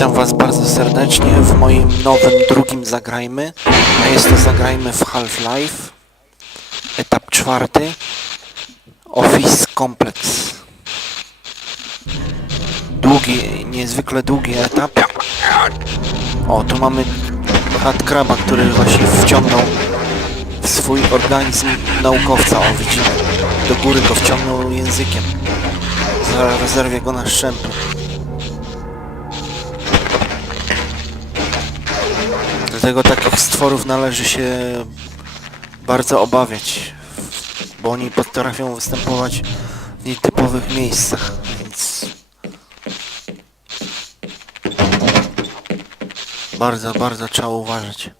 Witam Was bardzo serdecznie w moim nowym drugim Zagrajmy. A jest to Zagrajmy w Half-Life. Etap czwarty. Office Complex. Długi, niezwykle długi etap. O, tu mamy Hatkraba, który właśnie wciągnął w swój organizm naukowca. O, widzimy. Do góry go wciągnął językiem. Zaraz rozerwie go na szczępy. Dlatego takich stworów należy się bardzo obawiać, bo oni potrafią występować w nietypowych miejscach, więc bardzo, bardzo trzeba uważać.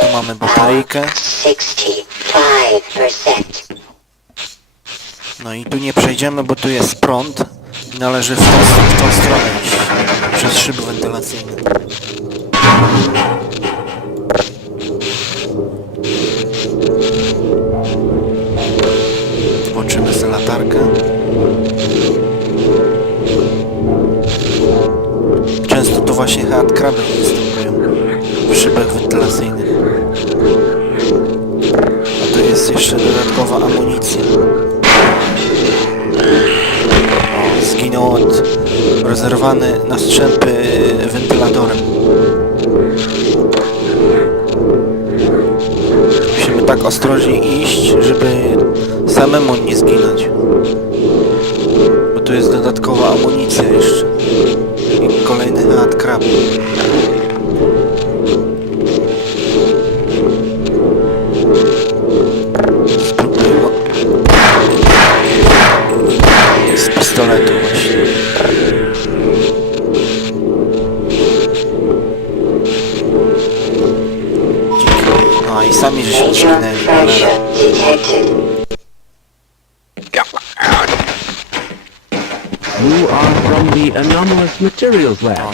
Tu mamy bateryjkę, 65%. no i tu nie przejdziemy, bo tu jest prąd i należy w tą, w tą stronę iść, przez szyby wentylacyjne. Włączymy sobie latarkę. Często to właśnie kraby występują w szybach wentylacyjnych. A tu jest jeszcze dodatkowa amunicja. O, zginął od rozerwany na strzępy samemu nie zginąć. Bo tu jest dodatkowa amunicja jeszcze. I kolejny hat krab.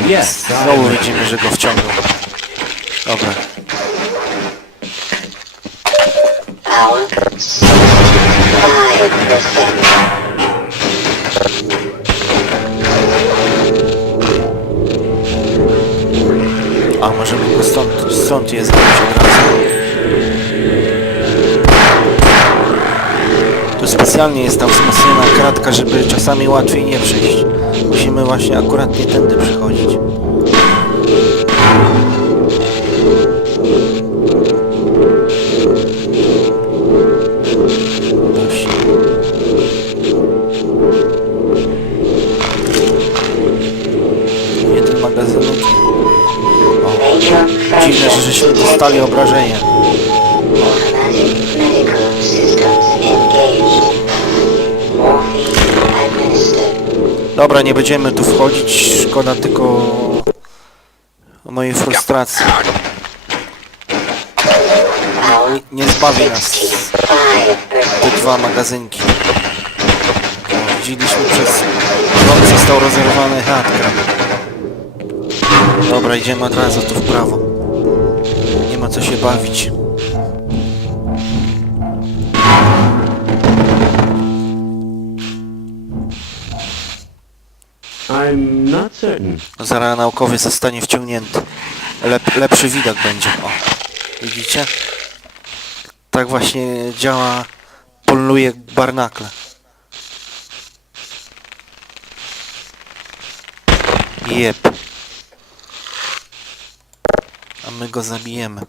Yes. Znowu widzimy, że go wciągnął. Dobra. Power 65%. A możemy go stąd, stąd je zrobić od razu. Specjalnie jest ta wzmocniona kratka, żeby czasami łatwiej nie przejść. Musimy właśnie akurat nie tędy przechodzić. Właśnie. Jeden magazynek. O, Dziwne, że żeśmy dostali obrażenia. Dobra, nie będziemy tu wchodzić, szkoda tylko mojej frustracji. Power Nie zbawi nas 65%. te dwa magazynki. Widzieliśmy przez prąd został rozerwany chatka. Dobra, idziemy od razu tu w prawo. Nie ma co się bawić. Zaraz naukowiec zostanie wciągnięty. Lep, lepszy widok będzie. O, widzicie? Tak właśnie działa, poluje barnakle. Jep. A my go zabijemy.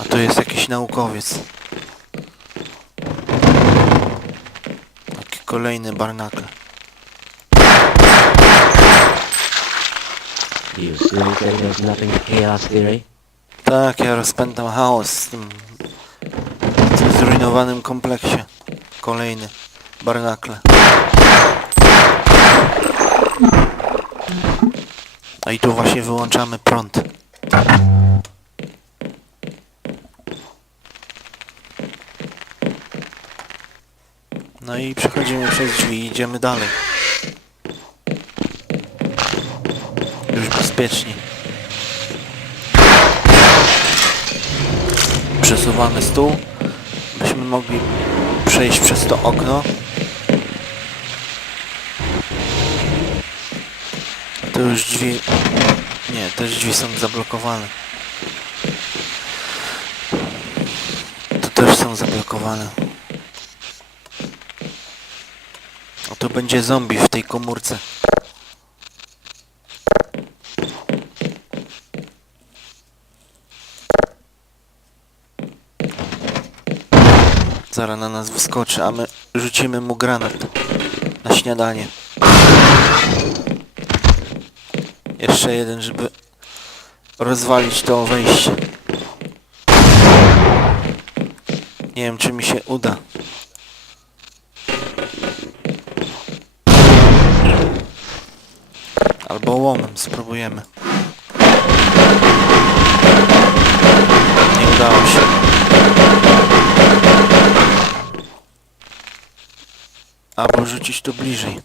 A tu jest jakiś naukowiec. Kolejny barnacle. You still say there's nothing to chaos theory? Tak, ja rozpędzam chaos z tym, w tym zrujnowanym kompleksie. Kolejny barnakle. A i tu właśnie wyłączamy prąd. No i przechodzimy przez drzwi i idziemy dalej. Już bezpiecznie. Przesuwamy stół, byśmy mogli przejść przez to okno. To już drzwi... Nie, te drzwi są zablokowane. To też są zablokowane. O, tu będzie zombie w tej komórce. Zaraz na nas wyskoczy, a my rzucimy mu granat na śniadanie. Jeszcze jeden, żeby rozwalić to wejście. Nie wiem, czy mi się uda. Albo łomem spróbujemy. Nie udało się. Albo rzucić tu bliżej.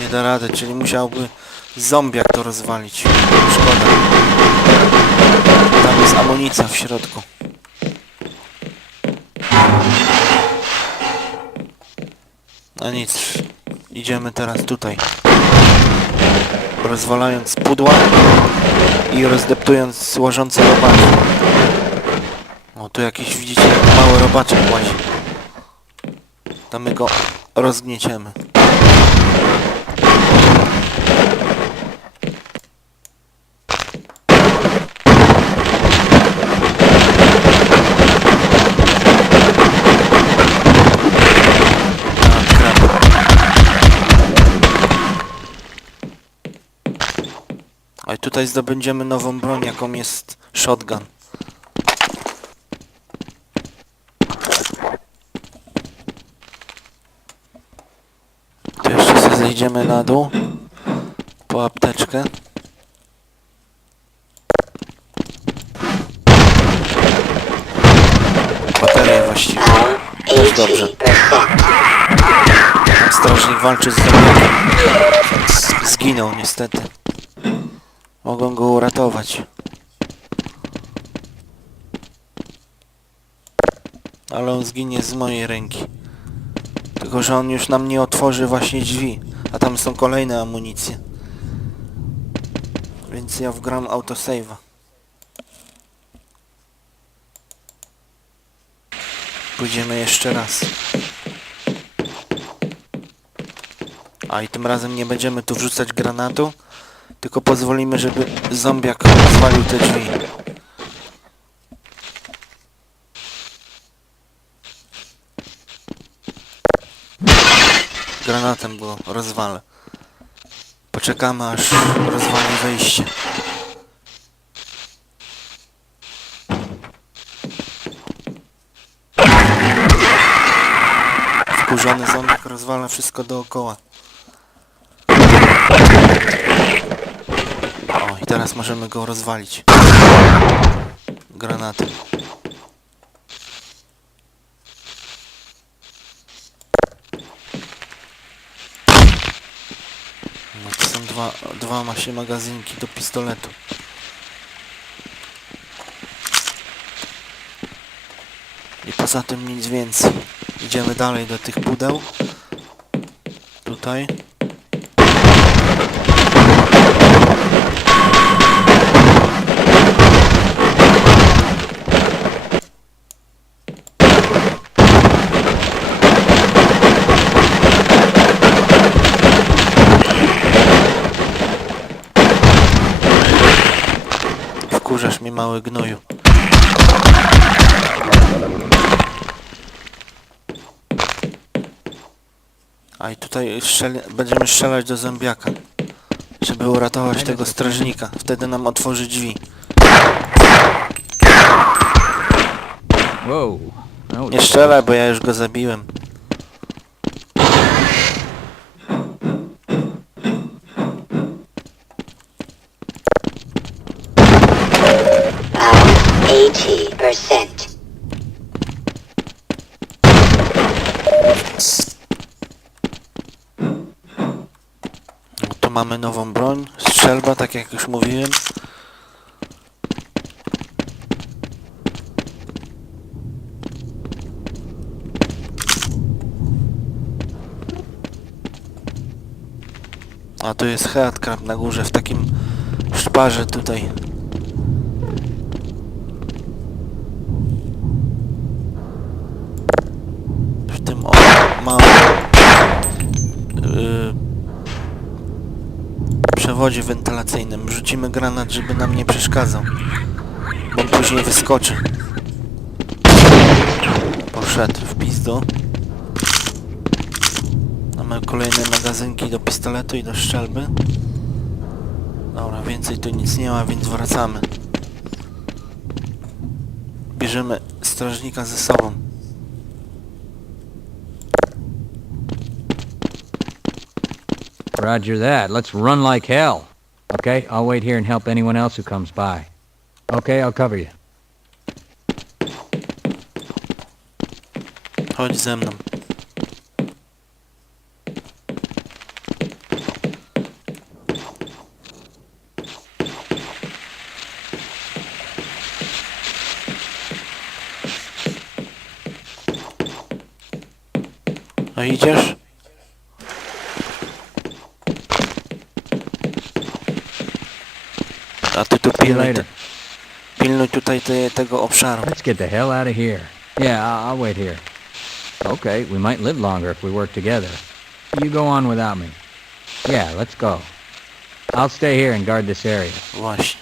Nie da rady, czyli musiałby zombiak to rozwalić. Szkoda. Tam jest amunicja w środku. No nic. Idziemy teraz tutaj. Rozwalając pudła i rozdeptując złożące robacze. O, tu jakiś widzicie mały robaczek łazi. Tam my go rozgnieciemy. A i tutaj zdobędziemy nową broń, jaką jest shotgun. Tu jeszcze sobie zejdziemy na dół. Po apteczkę. Baterię właściwie. Też dobrze. 80%. Strażnik walczy z zombiakiem. Zginął niestety. Mogą go uratować. Ale on zginie z mojej ręki. Tylko, że on już nam nie otworzy właśnie drzwi. A tam są kolejne amunicje. Więc ja wgram autosave'a. Pójdziemy jeszcze raz. A i tym razem nie będziemy tu wrzucać granatu, tylko pozwolimy, żeby zombiak rozwalił te drzwi. Granatem go rozwalę. Poczekamy aż rozwali wejście. Wkurzony zombiak rozwala wszystko dookoła. Teraz możemy go rozwalić. Granatem. No to są dwa, dwa masie magazynki do pistoletu. I poza tym nic więcej. Idziemy dalej do tych pudeł. Tutaj. Wkurzasz mnie mały gnoju. A i tutaj będziemy strzelać do zombiaka. Żeby uratować tego strażnika. Wtedy nam otworzy drzwi. Was Nie strzelaj, bo ja już go zabiłem. Mamy nową broń. Strzelba, tak jak już mówiłem. A tu jest Heatcraft na górze w takim szparze tutaj. W tym o, małym przewodzie wentylacyjnym. Rzucimy granat, żeby nam nie przeszkadzał. Bo później wyskoczy. Poszedł w pizdu. Mamy kolejne magazynki do pistoletu i do strzelby. Dobra, więcej tu nic nie ma, więc wracamy. Bierzemy strażnika ze sobą. Roger that. Let's run like hell. Okay, I'll wait here and help anyone else who comes by. Okay, I'll cover you. Chodź ze mną. No idziesz? A ty tu pilnuj, later. pilnuj tutaj te, tego obszaru. Let's get the hell out of here. Yeah, I'll, I'll wait here. Okay, we might live longer if we work together. You go on without me. Yeah, let's go. I'll stay here and guard this area. Właśnie.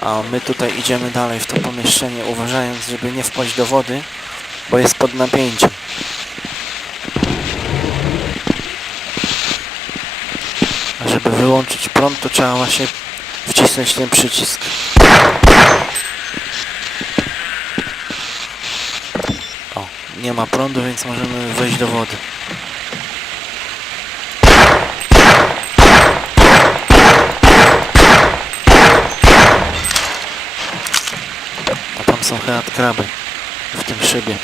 A my tutaj idziemy dalej w to pomieszczenie, uważając, żeby nie wpaść do wody, bo jest pod napięciem. A żeby wyłączyć prąd, to trzeba właśnie wcisnąć ten przycisk. O, nie ma prądu, więc możemy wejść do wody. A tam są heat kraby w tym szybie.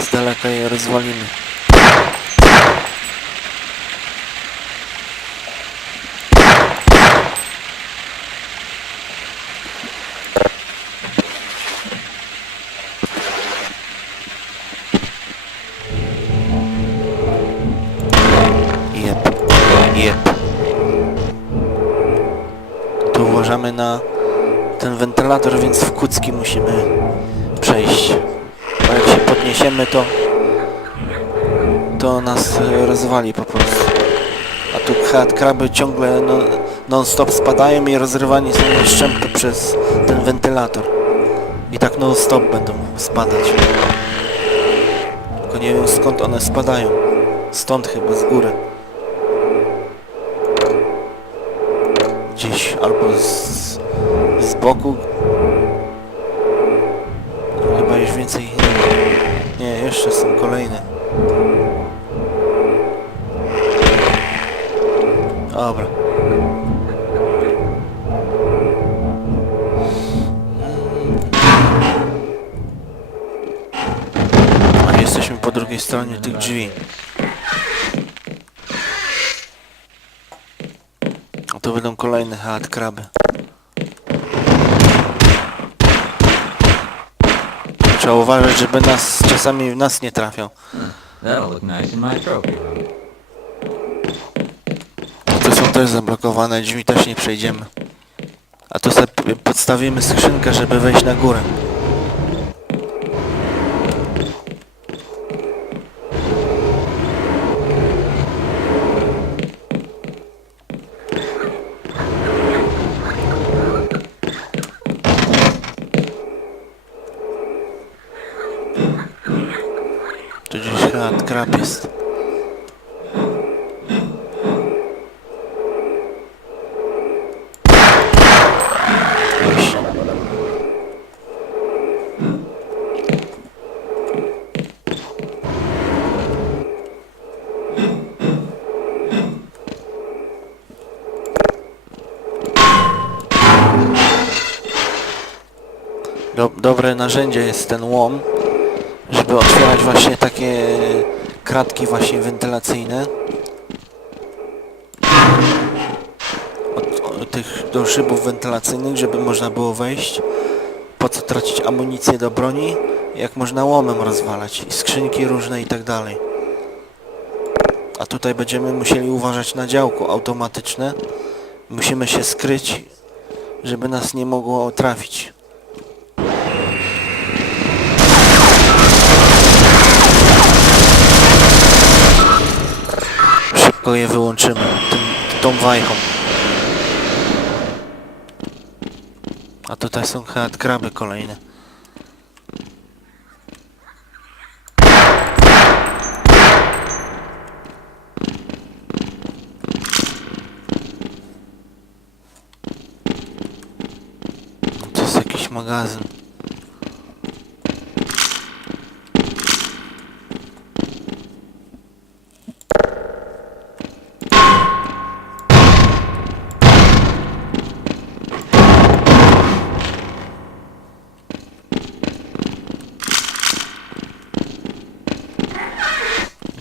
Z daleka je rozwalimy. Na ten wentylator, więc w kucki musimy przejść. Bo jak się podniesiemy, to to nas e, rozwali po prostu. A tu kraby ciągle no, non-stop spadają i rozrywani są szczępy przez ten wentylator. I tak non-stop będą spadać. Tylko nie wiem skąd one spadają. Stąd chyba z góry. Gdzieś albo z, z boku. Chyba już więcej nie. Nie, jeszcze są kolejne. Dobra. A jesteśmy po drugiej stronie tych drzwi. A to będą kolejne hard kraby. Trzeba uważać, żeby nas czasami w nas nie trafią. That'll look nice in my trophy room. To są też zablokowane, drzwi też nie przejdziemy. A tu sobie podstawimy skrzynkę, żeby wejść na górę. Krab jest. Dobre narzędzie jest ten łom, żeby otwierać właśnie takie kratki właśnie wentylacyjne. Od, od tych do szybów wentylacyjnych, żeby można było wejść. Po co tracić amunicję do broni, jak można łomem rozwalać i skrzynki różne i tak dalej. A tutaj będziemy musieli uważać na działko automatyczne. Musimy się skryć, żeby nas nie mogło trafić. Szybko je wyłączymy tym, tą wajchą. A tutaj są head kraby kolejne. To jest jakiś magazyn.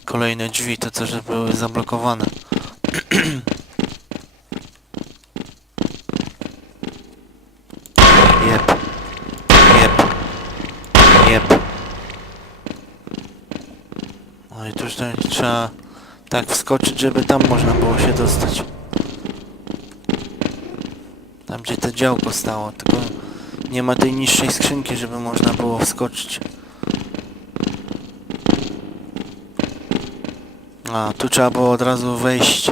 Kolejne drzwi, to co, że były zablokowane. Jep. Jep. Jep. No i tu już trzeba tak wskoczyć, żeby tam można było się dostać. Tam gdzie to działko stało, tylko nie ma tej niższej skrzynki, żeby można było wskoczyć. A, tu trzeba było od razu wejść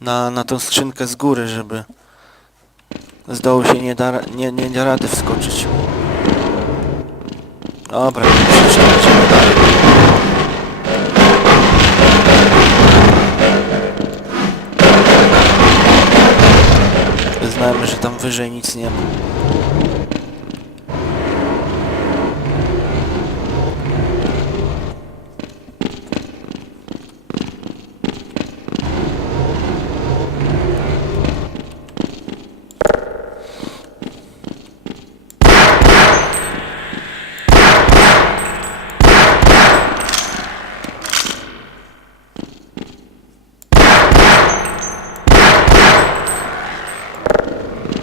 na, na tą skrzynkę z góry, żeby z dołu się nie da, nie, nie da rady wskoczyć. Dobra, przeczytajmy dalej. Znamy, że tam wyżej nic nie ma.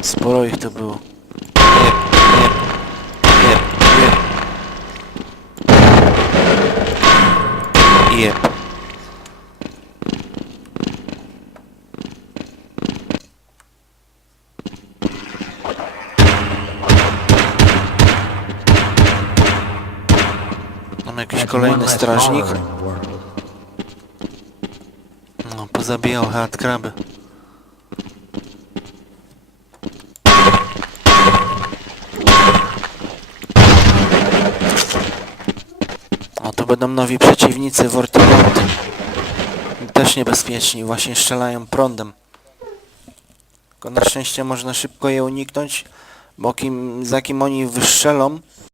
Sporo ich to było. Jep, jep, jep, jep. Jep. Mam jakiś kolejny strażnik. No, pozabijał hard kraby. O, to będą nowi przeciwnicy Vortimonty. Też niebezpieczni, właśnie strzelają prądem. Tylko na szczęście można szybko je uniknąć, bo kim, za kim oni wystrzelą,